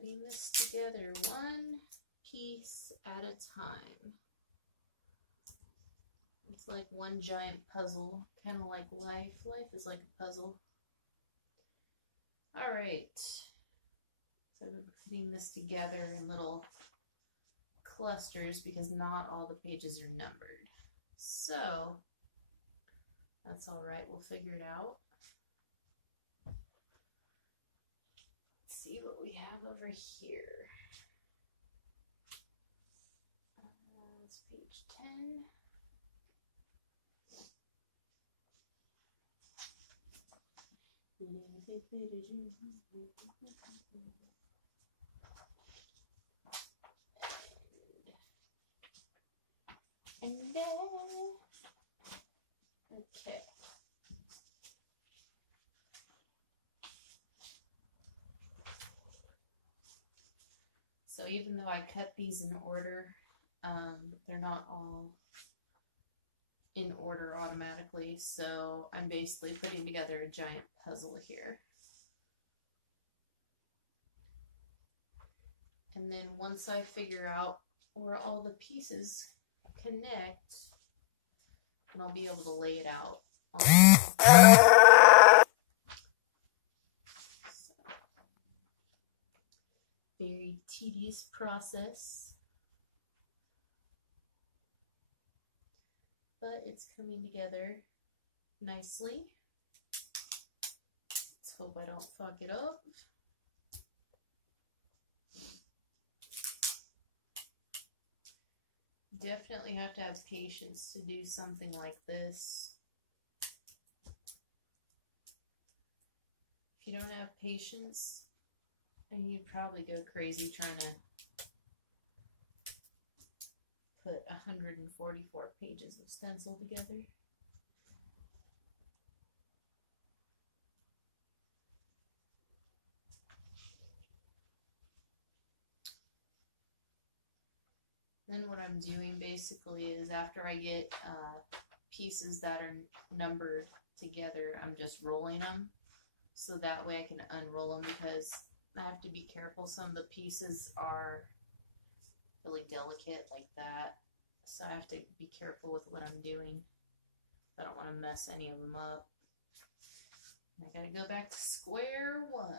Putting this together one piece at a time. It's like one giant puzzle, kind of like life. Life is like a puzzle. All right. So I'm putting this together in little clusters because not all the pages are numbered. So that's all right. We'll figure it out. Let's see what we have over here. It's page 10. And then, okay. So even though I cut these in order, they're not all in order automatically, so I'm basically putting together a giant puzzle here. And then once I figure out where all the pieces connect, and I'll be able to lay it out. So, very tedious process. But it's coming together nicely. Let's hope I don't fuck it up. Definitely have to have patience to do something like this. If you don't have patience, then you'd probably go crazy trying to put 144 pages of stencil together. Then what I'm doing basically is after I get pieces that are numbered together, I'm just rolling them. So that way I can unroll them because I have to be careful. Some of the pieces are really delicate like that. So I have to be careful with what I'm doing. I don't want to mess any of them up. I gotta go back to square one.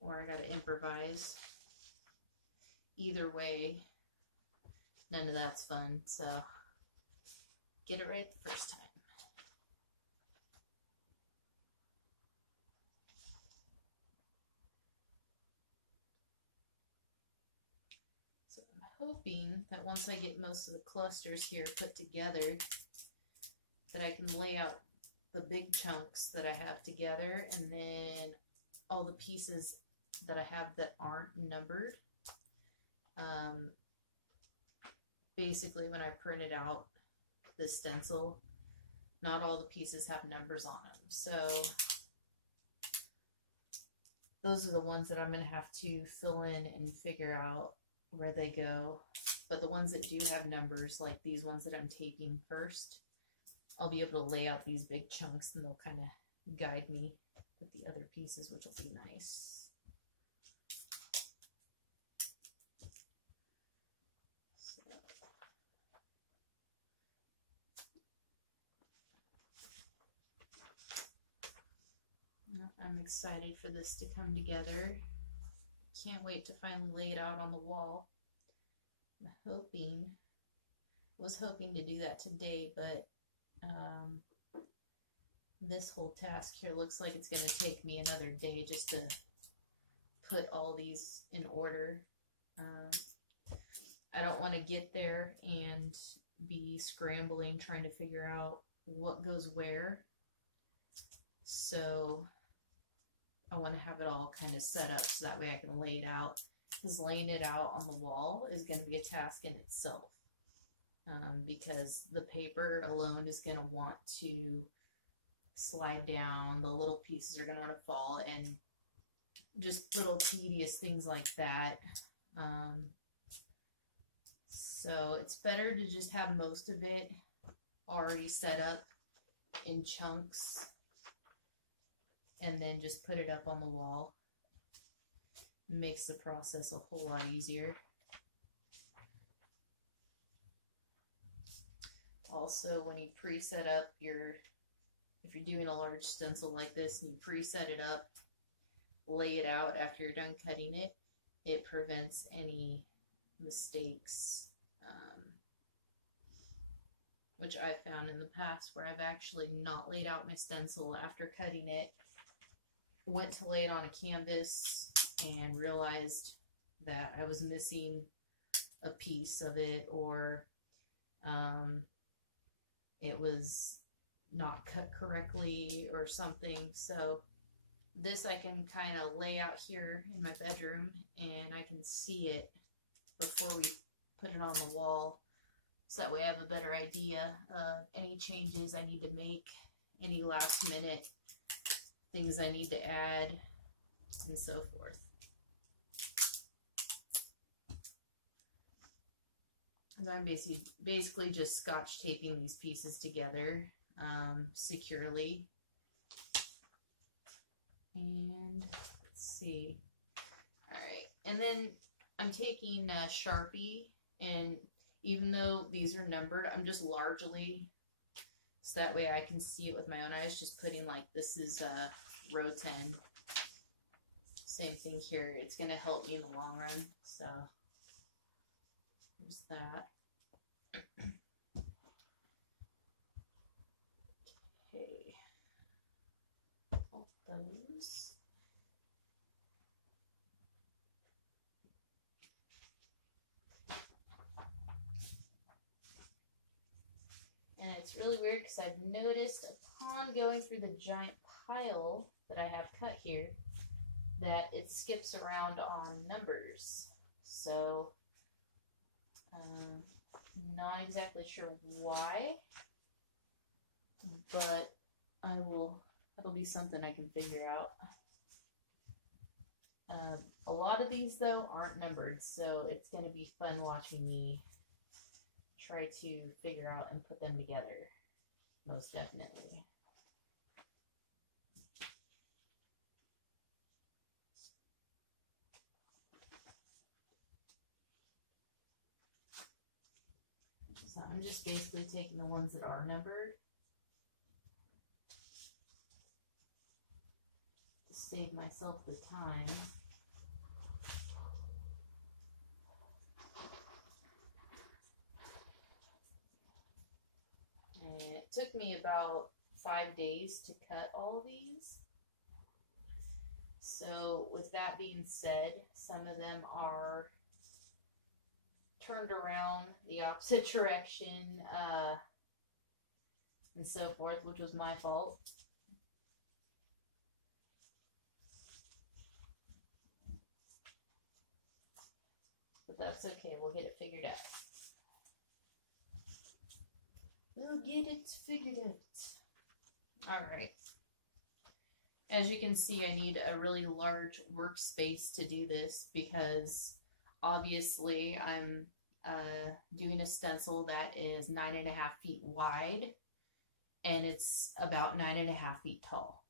Or I gotta improvise. Either way, none of that's fun, so get it right the first time. So I'm hoping that once I get most of the clusters here put together, that I can lay out the big chunks that I have together, and then all the pieces that I have that aren't numbered. Basically, when I printed out the stencil, not all the pieces have numbers on them. So those are the ones that I'm going to have to fill in and figure out where they go. But the ones that do have numbers, like these ones that I'm taping first, I'll be able to lay out these big chunks and they'll kind of guide me with the other pieces, which will be nice. I'm excited for this to come together. Can't wait to finally lay it out on the wall. Was hoping to do that today, but this whole task here looks like it's going to take me another day just to put all these in order. I don't want to get there and be scrambling trying to figure out what goes where. So I want to have it all kind of set up so that way I can lay it out. Because laying it out on the wall is going to be a task in itself. Because the paper alone is going to want to slide down. The little pieces are going to want to fall. And just little tedious things like that. So it's better to just have most of it already set up in chunks and then just put it up on the wall makes the process a whole lot easier. Also, when you pre-set up if you're doing a large stencil like this and you pre-set it up, lay it out after you're done cutting it, it prevents any mistakes, which I've found in the past where I've actually not laid out my stencil after cutting it, went to lay it on a canvas and realized that I was missing a piece of it, or it was not cut correctly or something. So this I can kind of lay out here in my bedroom and I can see it before we put it on the wall, so that way I have a better idea of any changes I need to make, any last minute things I need to add, and so forth. And I'm basically just scotch taping these pieces together securely. And let's see. Alright, and then I'm taking Sharpie, and even though these are numbered, I'm just largely, so that way I can see it with my own eyes, just putting like, this is row 10. Same thing here. It's going to help me in the long run. So there's that. Okay. All those. And it's really weird because I've noticed upon going through the giant pile that I have cut here that it skips around on numbers. So, not exactly sure why, but that'll be something I can figure out. A lot of these though aren't numbered, so it's going to be fun watching me try to figure out and put them together, most definitely. So I'm just basically taking the ones that are numbered to save myself the time. And it took me about 5 days to cut all of these. So with that being said, some of them are turned around the opposite direction, and so forth, which was my fault. But that's okay, we'll get it figured out. We'll get it figured out. Alright. As you can see, I need a really large workspace to do this because obviously I'm doing a stencil that is 9.5 feet wide and it's about 9.5 feet tall.